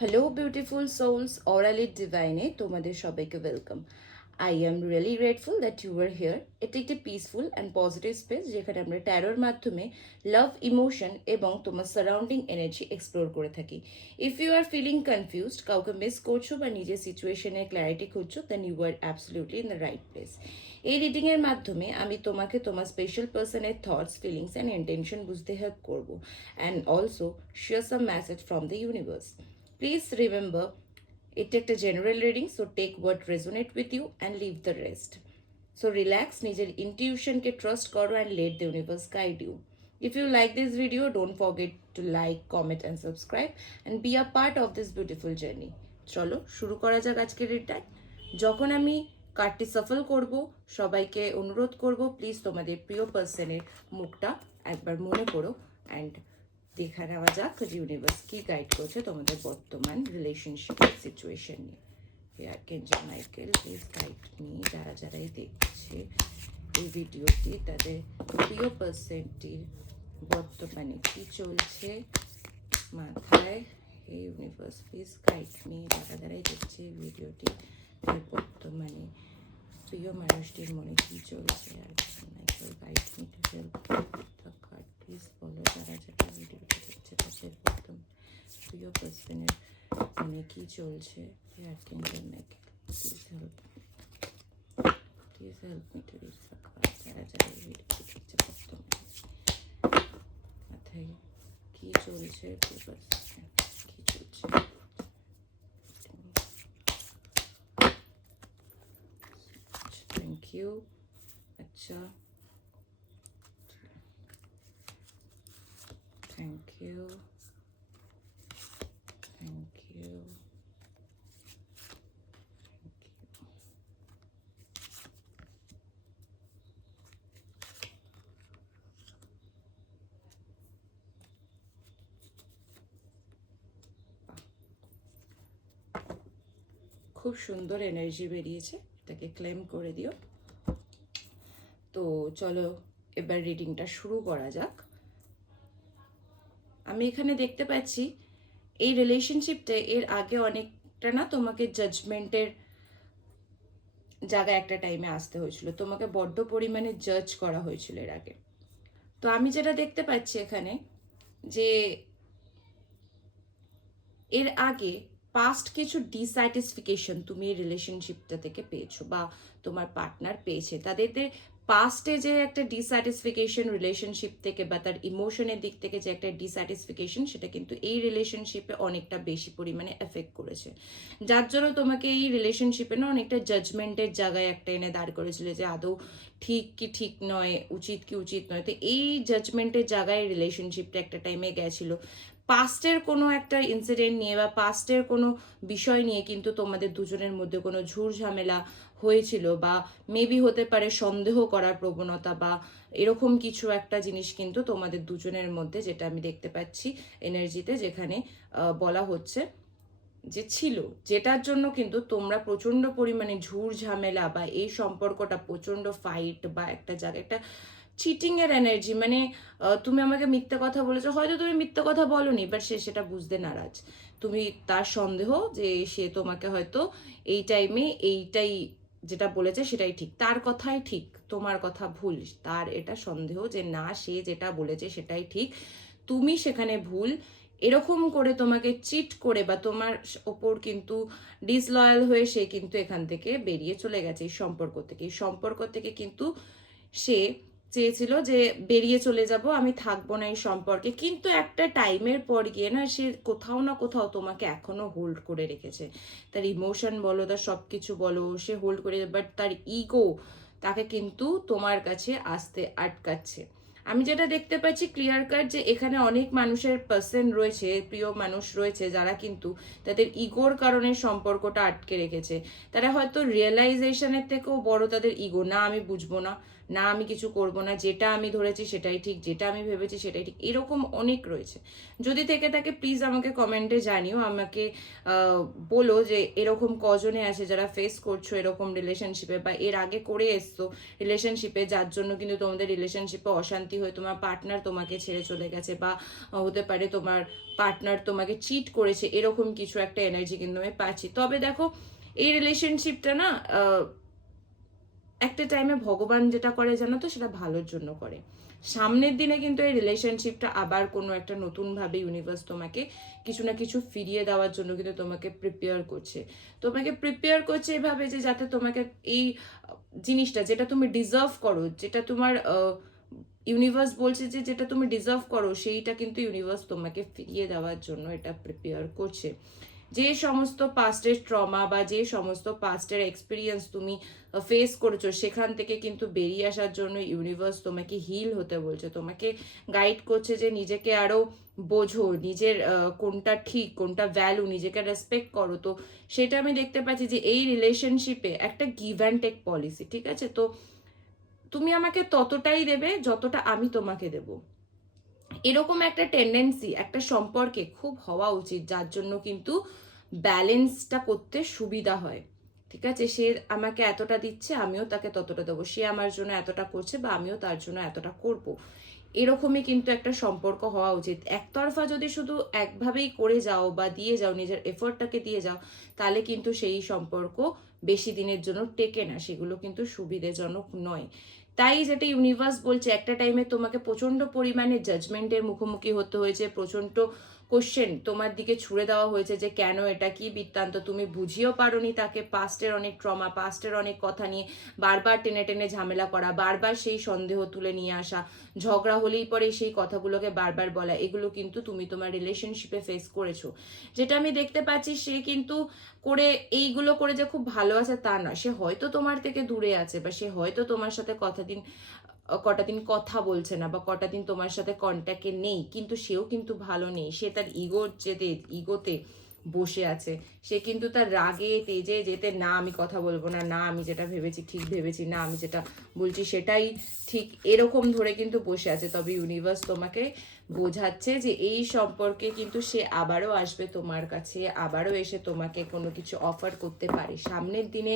Hello beautiful souls, অরালি ডিভাইনে তোমাদের সবাইকে welcome. I am really grateful that you are here. এটি একটি পিসফুল অ্যান্ড পজিটিভ স্পেস যেখানে আমরা ট্যারোর মাধ্যমে লাভ, ইমোশন এবং তোমার সারাউন্ডিং এনার্জি এক্সপ্লোর করে থাকি। If you are feeling confused, কাউকে মিস করছো বা নিজের সিচুয়েশনে ক্ল্যারিটি খুঁজছো, then you are absolutely in the right place. এই রিডিংয়ের মাধ্যমে আমি তোমাকে তোমার স্পেশাল পার্সনের থটস, ফিলিংস অ্যান্ড ইন্টেনশন বুঝতে হেল্প করবো, and also share some message from the universe. Please remember, এটা একটা general reading, so take what resonate with you and leave the rest. So relax, নিজের ইনটিউশনকে ট্রাস্ট করো and let the universe guide you. If you like this video, don't forget to like, comment and subscribe and be a part of this beautiful journey. চলো শুরু করা যাক আজকের রিডটাই। যখন আমি কার্ডটি সফল করব, সবাইকে অনুরোধ করব প্লিজ তোমাদের প্রিয় পার্সনের মুখটা একবার মনে করো অ্যান্ড দেখা নেওয়া যাক ইউনিভার্স কি গাইড করছে তোমাদের বর্তমান রিলেশনশিপ সিচুয়েশন নিয়ে। আর্কএঞ্জেল মাইকেল প্লিজ গাইড মি। যারা যারাই দেখছে এই ভিডিওটি, তাদের প্রিয় পার্সনটির বর্তমানে কি চলছে মাথায়। হে ইউনিভার্স প্লিজ গাইড মি। যারা যারাই দেখছে এই ভিডিওটি, তাদের বর্তমানে প্রিয় মানুষটির মনে কি চলছে। Archangel Michael guide me to help the card. Please বলো যারা যারা ভিডিওটি দেখছে তাদের প্রথম প্রিয় পার্সনের মনে কি চলছে। Archangel Michael please help me to read the card. যারা যারা ভিডিওটি দেখছে বর্তমানে মাথায় কি চলছে, প্রিয় পার্সন কি চলছে। Thank you. আচ্ছা, thank you, thank you, thank you. খুব সুন্দর এনার্জি বেরিয়েছে, এটাকে ক্লেম করে দিও। তো চলো এবার রিডিংটা শুরু করা যাক। আমি এখানে দেখতে পাচ্ছি এই রিলেশনশিপটা এর আগে অনেকটা না তোমাকে জাজমেন্টের জায়গায় একটা টাইমে আসতে হয়েছিল, তোমাকে বড্ড পরিমাণে জাজ করা হয়েছিল এর আগে। তো আমি যেটা দেখতে পাচ্ছি এখানে যে এর আগে পাস্ট কিছু ডিস্যাটিসফিকেশন তুমি এই রিলেশনশিপটা থেকে পেয়েছো বা তোমার পার্টনার পেয়েছে। তাদের পাস্টে যে একটা ডিস্যাটিসফিকেশন রিলেশনশিপ থেকে বা তার ইমোশনের দিক থেকে যে একটা ডিস্যাটিসফিকেশন, সেটা কিন্তু এই রিলেশনশিপে অনেকটা বেশি পরিমাণে এফেক্ট করেছে, যার জন্য তোমাকে এই রিলেশনশিপে না অনেকটা জাজমেন্টের জায়গায় একটা এনে দাঁড় করেছিল যে আদৌ ঠিক কি ঠিক নয়, উচিত কি উচিত নয়। তো এই জাজমেন্টের জায়গায় রিলেশনশিপটা একটা টাইমে গেছিলো। পাস্টের কোনো একটা ইনসিডেন্ট নিয়ে বা পাস্টের কোনো বিষয় নিয়ে কিন্তু তোমাদের দুজনের মধ্যে কোনো ঝুড় ঝামেলা হয়েছিল, বা মেবি হতে পারে সন্দেহ করার প্রবণতা বা এরকম কিছু একটা জিনিস কিন্তু তোমাদের দুজনের মধ্যে, যেটা আমি দেখতে পাচ্ছি এনার্জিতে, যেখানে বলা হচ্ছে যে ছিল, যেটার জন্য কিন্তু তোমরা প্রচন্ড পরিমাণে ঝুড় ঝামেলা বা এই সম্পর্কটা প্রচন্ড ফাইট বা একটা জায়গায় একটা চিটিং এর এনার্জি, মানে তুমি আমাকে মিথ্যে কথা বলেছো, হয়তো তুমি মিথ্যে কথা বলোনি, বাট সে সেটা বুঝতে নারাজ। তুমি তার সন্দেহ যে সে তোমাকে হয়তো এই টাইমে এইটাই যেটা বলেছে সেটাই ঠিক, তার কথাই ঠিক, তোমার কথা ভুল। তার এটা সন্দেহ যে না, সে যেটা বলেছে সেটাই ঠিক, তুমি সেখানে ভুল। এরকম করে তোমাকে চিট করে বা তোমার ওপর কিন্তু ডিসলয়াল হয়ে সে কিন্তু এখান থেকে বেরিয়ে চলে গেছে এই সম্পর্ক থেকে। এই সম্পর্ক থেকে কিন্তু সে চেয়েছিল যে বেরিয়ে চলে যাব, আমি থাকবো না এই সম্পর্কে, কিন্তু একটা টাইমের পর গিয়ে না সে কোথাও না কোথাও তোমাকে এখনো হোল্ড করে রেখেছে। তার ইমোশন বলো, তার সব কিছু বলো, সে হোল্ড করে, বাট তার ইগো তাকে কিন্তু তোমার কাছে আসতে আটকাচ্ছে। আমি যেটা দেখতে পাচ্ছি ক্লিয়ার কাট, যে এখানে অনেক মানুষের পার্সন রয়েছে, প্রিয় মানুষ রয়েছে, যারা কিন্তু তাদের ইগোর কারণে সম্পর্কটা আটকে রেখেছে। তারা হয়তো রিয়েলাইজেশনের থেকেও বড় তাদের ইগো, না আমি বুঝবো না, না আমি কিছু করব না, যেটা আমি ধরেছি সেটাই ঠিক, যেটা আমি ভেবেছি সেটাই ঠিক, এরকম অনেক রয়েছে। যদি থেকে থাকে প্লিজ আমাকে কমেন্টে জানিও, আমাকে বলো যে এরকম কজনে আছে যারা ফেস করছো এরকম রিলেশনশিপে, বা এর আগে করে এসছো রিলেশনশিপে যার জন্য কিন্তু তোমাদের রিলেশনশিপে অশান্তি হয়ে তোমার পার্টনার তোমাকে ছেড়ে চলে গেছে, বা হতে পারে তোমার পার্টনার তোমাকে চিট করেছে, এরকম কিছু একটা এনার্জি কিন্তু আমি পাচ্ছি। তবে দেখো এই রিলেশনশিপটা না একটা টাইমে ভগবান যেটা করে জানো তো, সেটা ভালোর জন্য করে। সামনের দিনে কিন্তু এই রিলেশনশিপটা আবার কোনো একটা নতুনভাবে ইউনিভার্স তোমাকে কিছু না কিছু ফিরিয়ে দেওয়ার জন্য কিন্তু তোমাকে প্রিপেয়ার করছে। তোমাকে প্রিপেয়ার করছে এভাবে যে যাতে তোমাকে এই জিনিসটা যেটা তুমি ডিজার্ভ করো, যেটা তোমার ইউনিভার্স বলছে যে যেটা তুমি ডিজার্ভ করো, সেইটা কিন্তু ইউনিভার্স তোমাকে ফিরিয়ে দেওয়ার জন্য এটা প্রিপেয়ার করছে। যে সমস্ত পাস্টের ট্রমা বা যে সমস্ত পাস্টের এক্সপিরিয়েন্স তুমি ফেস করেছো, সেখান থেকে কিন্তু বেরিয়ে আসার জন্য ইউনিভার্স তোমাকে হিল হতে বলছে, তোমাকে গাইড করছে যে নিজেকে আরো বোঝো, নিজের কোনটা ঠিক কোনটা ভ্যালু, নিজেকে রেসপেক্ট করো। তো সেটা আমি দেখতে পাচ্ছি যে এই রিলেশনশিপে একটা গিভ অ্যান্ড টেক পলিসি, ঠিক আছে? তো তুমি আমাকে ততটাই দেবে যতটা আমি তোমাকে দেব, এরকম একটা টেন্ডেন্সি একটা সম্পর্কে খুব হওয়া উচিত, যার জন্য কিন্তু ব্যালেন্সটা করতে সুবিধা হয়। ঠিক আছে, সে আমাকে এতটা দিচ্ছে, আমিও তাকে ততটা দেবো, সে আমার জন্য এতটা করছে বা আমিও তার জন্য এতটা করব। এরকমই কিন্তু একটা সম্পর্ক হওয়া উচিত। একতরফা যদি শুধু একভাবেই করে যাও বা দিয়ে যাও, নিজের এফোর্টটাকে দিয়ে যাও, তাহলে কিন্তু সেই সম্পর্ক বেশি দিনের জন্য টেকে না, সেগুলো কিন্তু সুবিধাজনক নয়। তাই যেটা ইউনিভার্স বলছে, একটা টাইমে তোমাকে প্রচন্ড পরিমাণে জাজমেন্টের মুখোমুখি হতে হয়েছে, প্রচন্ড কোশ্চেন তোমার দিকে ছুড়ে দেওয়া হয়েছে যে কেন, এটা কি বৃত্তান্ত, তুমি বুঝিয়েও পারোনি তাকে, পাস্টের অনেক ট্রমা, পাস্টের অনেক কথা নিয়ে বারবার টেনে টেনে ঝামেলা করা, বারবার সেই সন্দেহ তুলে নিয়ে আসা, ঝগড়া হলেই পরে সেই কথাগুলোকে বারবার বলা, এগুলো কিন্তু তুমি তোমার রিলেশনশিপে ফেস করেছো। যেটা আমি দেখতে পাচ্ছি, সে কিন্তু করে এইগুলো করে যে খুব ভালো আছে তা না, সে হয়তো তোমার থেকে দূরে আছে, বা সে হয়তো তোমার সাথে কটা দিন কথা বলছে না, বা কটা দিন তোমার সাথে কন্ট্যাক্টে নেই, কিন্তু সেও কিন্তু ভালো নেই, সে তার ইগোতে বসে আছে, সে কিন্তু তার রাগে তেজে যেতে, না আমি কথা বলবো না, না আমি যেটা ভেবেছি ঠিক ভেবেছি, না আমি যেটা বলছি সেটাই ঠিক, এরকম ধরে কিন্তু বসে আছে। তবে ইউনিভার্স তোমাকে বোঝাচ্ছে যে এই সম্পর্কে কিন্তু সে আবারও আসবে তোমার কাছে, আবারও এসে তোমাকে কোনো কিছু অফার করতে পারে। সামনের দিনে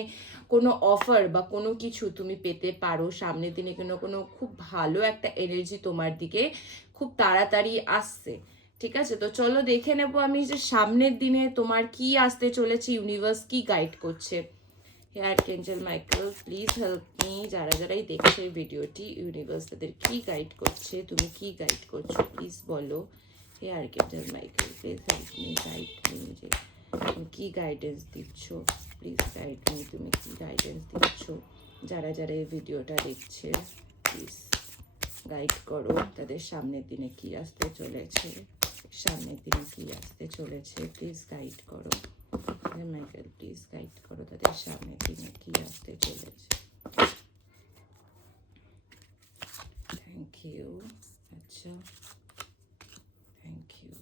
কোনো অফার বা কোনো কিছু তুমি পেতে পারো, সামনের দিনে কোনো খুব ভালো একটা এনার্জি তোমার দিকে খুব তাড়াতাড়ি আসছে। ঠিক আছে, তো চলো দেখে নেবো আমি যে সামনের দিনে তোমার কি আসতে চলেছে, ইউনিভার্স কি গাইড করছে। হে archangel Michael, please help me. যারা যারাই দেখছে এই ভিডিওটি, ইউনিভার্স তাদের কি গাইড করছে, তুমি কি গাইড করছো প্লিজ বলো। হে archangel Michael, please help me, guide me, যে তুমি কি গাইডেন্স দিচ্ছ, প্লিজ গাইড মি, তুমি কি গাইডেন্স দিচ্ছ। যারা যারা এই ভিডিওটা দেখছে প্লিজ গাইড করো, তাদের সামনের দিনে কি আসতে চলেছে, সামনের দিনে কি আসতে চলেছে, প্লিজ গাইড করো। মাইকেল প্লিজ গাইড করো, তাদের সামনের দিনে কি আসতে চলেছে। Thank you. আচ্ছা, thank you,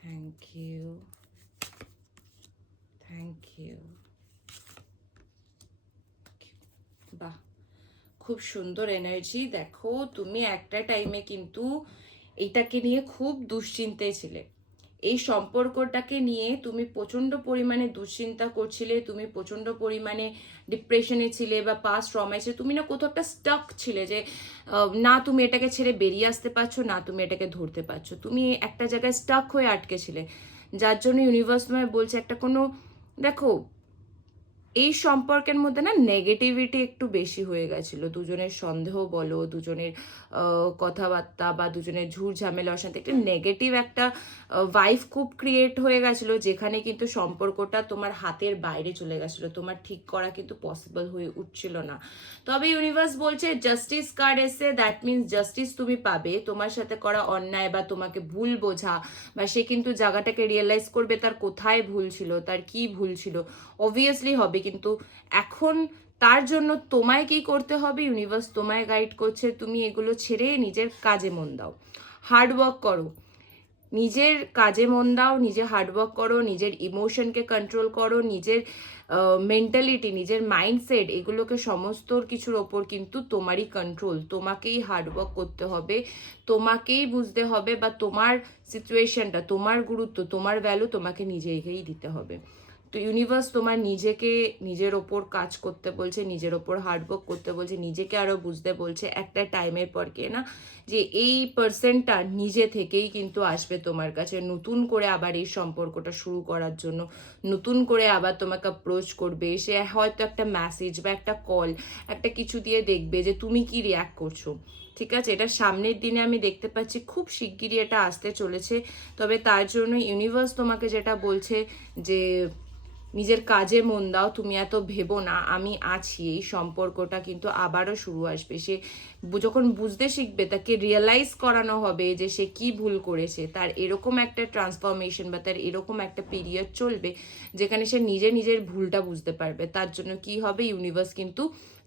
thank you, thank you. বাহ, খুব সুন্দর এনার্জি। দেখো তুমি একটা টাইমে কিন্তু এটাকে নিয়ে খুব দুশ্চিন্তায় ছিলে, এই সম্পর্কটাকে নিয়ে তুমি প্রচণ্ড পরিমাণে দুশ্চিন্তা করছিলে, তুমি প্রচণ্ড পরিমাণে ডিপ্রেশনে ছিলে বা পাস্ট ট্রমায় ছিলে, তুমি না কোথাও একটা স্টাক ছিলে যে না তুমি এটাকে ছেড়ে বেরিয়ে আসতে পারছো, না তুমি এটাকে ধরতে পারছো, তুমি একটা জায়গায় স্টাক হয়ে আটকে ছিলে, যার জন্য ইউনিভার্স তোমায় বলছে একটা কোনো, দেখো এই সম্পর্কের মধ্যে না নেগেটিভিটি একটু বেশি হয়ে গেছিলো, দুজনের সন্দেহ বলো, দুজনের কথাবার্তা বা দুজনের ঝুট ঝামেলা অশান্তি, একটা নেগেটিভ একটা ভাইব খুব ক্রিয়েট হয়ে গেছিলো, যেখানে কিন্তু সম্পর্কটা তোমার হাতের বাইরে চলে গেছিলো, তোমার ঠিক করা কিন্তু পসিবল হয়ে উঠছিল না। তবে ইউনিভার্স বলছে জাস্টিস কার্ড এসে, দ্যাট মিনস জাস্টিস তুমি পাবে, তোমার সাথে করা অন্যায় বা তোমাকে ভুল বোঝা, বা সে কিন্তু জায়গাটাকে রিয়েলাইজ করবে তার কোথায় ভুল ছিল, তার কি ভুল ছিল, অবভিয়াসলি হবে, কিন্তু এখন তার জন্য তোমায় কি করতে হবে, ইউনিভার্স তোমায় গাইড করছে, তুমি এগুলো ছেড়ে নিজের কাজে মন দাও, হার্ড ওয়ার্ক করো। নিজের কাজে মন দাও, নিজে হার্ডওয়ার্ক করো, নিজের ইমোশনকে কন্ট্রোল করো, নিজের মেন্টালিটি, নিজের মাইন্ডসেট, এগুলোকে সমস্ত কিছুর ওপর কিন্তু তোমারই কন্ট্রোল। তোমাকেই হার্ডওয়ার্ক করতে হবে, তোমাকেই বুঝতে হবে, বা তোমার সিচুয়েশনটা, তোমার গুরুত্ব, তোমার ভ্যালু তোমাকে নিজেকেই দিতে হবে। তো ইউনিভার্স তোমার নিজেকে, নিজের ওপর কাজ করতে বলছে, নিজের ওপর হার্ডওয়ার্ক করতে বলছে, নিজেকে আরও বুঝতে বলছে একটা টাইমের পর কে না, যে এই পার্সনটা নিজে থেকেই কিন্তু আসবে তোমার কাছে নতুন করে আবার এই সম্পর্কটা শুরু করার জন্য, নতুন করে আবার তোমাকে অ্যাপ্রোচ করবে। সে হয়তো একটা মেসেজ বা একটা কল, একটা কিছু দিয়ে দেখবে যে তুমি কি রিয়াক্ট করছো। ঠিক আছে, এটা সামনের দিনে আমি দেখতে পাচ্ছি, খুব শিগগিরই এটা আসতে চলেছে। তবে তার জন্য ইউনিভার্স তোমাকে যেটা বলছে যে নিজের কাজে মন দাও, তুমি এত ভেবো না, আমি আছি, এই সম্পর্কটা কিন্তু আবারও শুরু আসবে। সে যখন বুঝতে শিখবে, তাকে রিয়েলাইজ করানো হবে যে সে কি ভুল করেছে, তার এরকম একটা ট্রান্সফরমেশন বা তার এরকম একটা পিরিয়ড চলবে যেখানে সে নিজের ভুলটা বুঝতে পারবে। তার জন্য কি হবে, ইউনিভার্স কিন্তু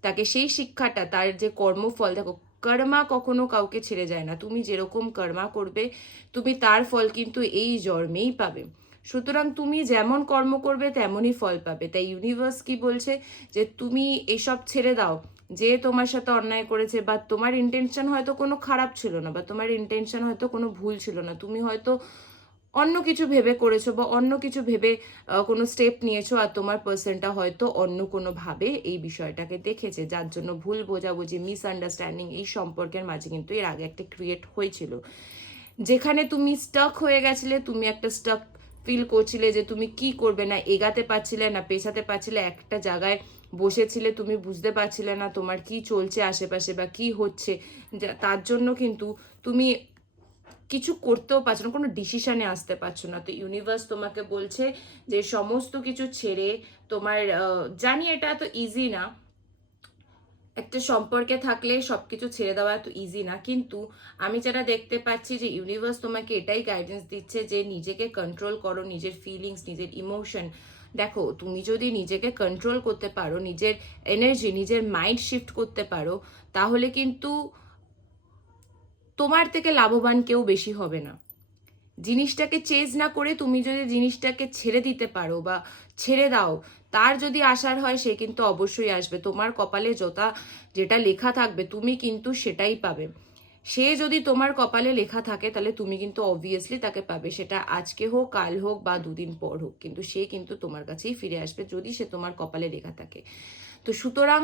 তাকে সেই শিক্ষাটা, তার যে কর্মফল, দেখো কর্মা কখনো কাউকে ছেড়ে যায় না, তুমি যেরকম কর্মা করবে তুমি তার ফল কিন্তু এই জন্মেই পাবে। সুতরাং তুমি যেমন কর্ম করবে তেমনই ফল পাবে। তাই ইউনিভার্স কি বলছে, যে তুমি এসব ছেড়ে দাও, যে তোমার সাথে অন্যায় করেছে, বা তোমার ইন্টেনশন হয়তো কোনো খারাপ ছিল না, বা তোমার ইন্টেনশন হয়তো কোনো ভুল ছিল না, তুমি হয়তো অন্য কিছু ভেবে করেছো, বা অন্য কিছু ভেবে কোনো স্টেপ নিয়েছো, আর তোমার পার্সনটা হয়তো অন্য কোনো ভাবে এই বিষয়টাকে দেখেছে, যার জন্য ভুল বোঝাবুঝি, মিসআন্ডারস্ট্যান্ডিং এই সম্পর্কের মাঝে কিন্তু এর আগে একটা ক্রিয়েট হয়েছিল, যেখানে তুমি স্টাক হয়ে গেছিলে, তুমি একটা স্টাক ফিল করছিলে যে তুমি কি করবে, না এগাতে পারছিলে না পেছাতে পারছিলে, একটা জায়গায় বসেছিলে, তুমি বুঝতে পারছিলে না তোমার কি চলছে আশেপাশে বা কি হচ্ছে, তার জন্য কিন্তু তুমি কিছু করতেও পারছো না, কোনো ডিসিশনে আসতে পারছো না। তো ইউনিভার্স তোমাকে বলছে যে সমস্ত কিছু ছেড়ে তোমার, জানি এটা এত ইজি না, একটা সম্পর্কে থাকলে সবকিছু ছেড়ে দেওয়া এত ইজি না, কিন্তু আমি যেটা দেখতে পাচ্ছি যে ইউনিভার্স তোমাকে এটাই গাইডেন্স দিচ্ছে যে নিজেকে কন্ট্রোল করো, নিজের ফিলিংস, নিজের ইমোশন। দেখো তুমি যদি নিজেকে কন্ট্রোল করতে পারো, নিজের এনার্জি, নিজের মাইন্ড শিফট করতে পারো, তাহলে কিন্তু তোমার থেকে লাভবান কেউ বেশি হবে না। জিনিসটাকে চেঞ্জ না করে তুমি যদি জিনিসটাকে ছেড়ে দিতে পারো বা ছেড়ে দাও, তার যদি আসার হয় সে কিন্তু অবশ্যই আসবে। তোমার কপালে যেটা লেখা থাকবে তুমি কিন্তু সেটাই পাবে। সে যদি তোমার কপালে লেখা থাকে তাহলে তুমি কিন্তু অবভিয়াসলি তাকে পাবে, সেটা আজকে হোক, কাল হোক, বা দুদিন পর হোক, কিন্তু সে কিন্তু তোমার কাছেই ফিরে আসবে যদি সে তোমার কপালে লেখা থাকে। তো সুতরাং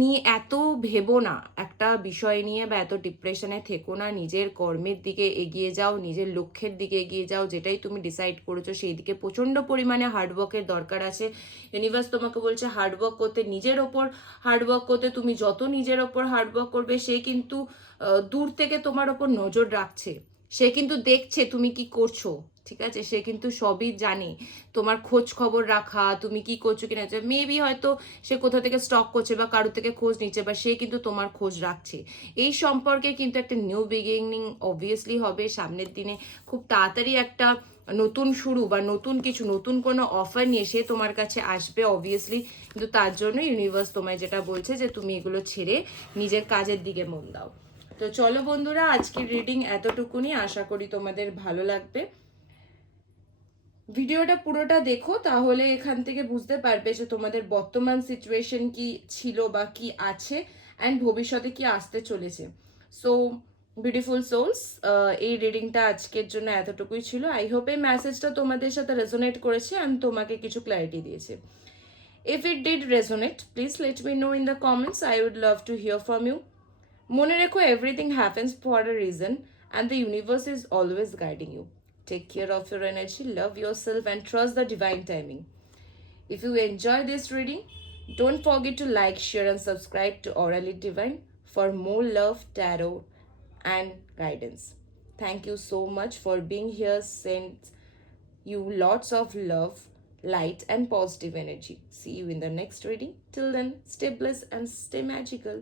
নিয়ে এত ভেবো না একটা বিষয় নিয়ে, বা এত ডিপ্রেশনে থেকো না, নিজের কর্মের দিকে এগিয়ে যাও, নিজের লক্ষ্যের দিকে এগিয়ে যাও, যেটাই তুমি ডিসাইড করেছো সেই দিকে প্রচণ্ড পরিমাণে হার্ডওয়ার্কের দরকার আছে। ইউনিভার্স তোমাকে বলছে হার্ডওয়ার্ক করতে, নিজের ওপর হার্ডওয়ার্ক করতে। তুমি যত নিজের ওপর হার্ডওয়ার্ক করবে সে কিন্তু দূর থেকে তোমার ওপর নজর রাখছে, সে কিন্তু দেখছে তুমি কি করছো। ঠিক আছে, সে কিন্তু সবই জানে, তোমার খোঁজ খবর রাখা, তুমি কি করছো কিনা, মেবি হয়তো সে কোথা থেকে স্টক করছে বা কারো থেকে খোঁজ নিচ্ছে, বা সে কিন্তু তোমার খোঁজ রাখছে। এই সম্পর্কে কিন্তু একটা নিউ বিগিনিং অবভিয়াসলি হবে সামনের দিনে, খুব তাড়াতাড়ি একটা নতুন শুরু বা নতুন কিছু, নতুন কোনো অফার নিয়ে সে তোমার কাছে আসবে অবভিয়াসলি। কিন্তু তার জন্য ইউনিভার্স তোমায় যেটা বলছে যে তুমি এগুলো ছেড়ে নিজের কাজের দিকে মন দাও। তো চলো বন্ধুরা, আজকের রিডিং এতটুকুনি, আশা করি তোমাদের ভালো লাগবে। ভিডিওটা পুরোটা দেখো, তাহলে এখান থেকে বুঝতে পারবে যে তোমাদের বর্তমান সিচুয়েশন কি ছিল বা কি আছে, অ্যান্ড ভবিষ্যতে কি আসতে চলেছে। সো বিউটিফুল সোলস, এই রিডিংটা আজকের জন্য এতটুকুই ছিল। আই হোপ এই মেসেজটা তোমাদের সাথে রেজোনেট করেছে অ্যান্ড তোমাকে কিছু ক্ল্যারিটি দিয়েছে। If it did resonate, please let me know in the comments, I would love to hear from you. মনে রেখো, everything happens for a reason and the universe is always guiding you. Take care of your energy, love yourself, and trust the divine timing. If you enjoy this reading, don't forget to like, share, and subscribe to Aurally Divine for more love, tarot, and guidance. Thank you so much for being here. Send you lots of love, light, and positive energy. See you in the next reading. Till then, stay blessed and stay magical.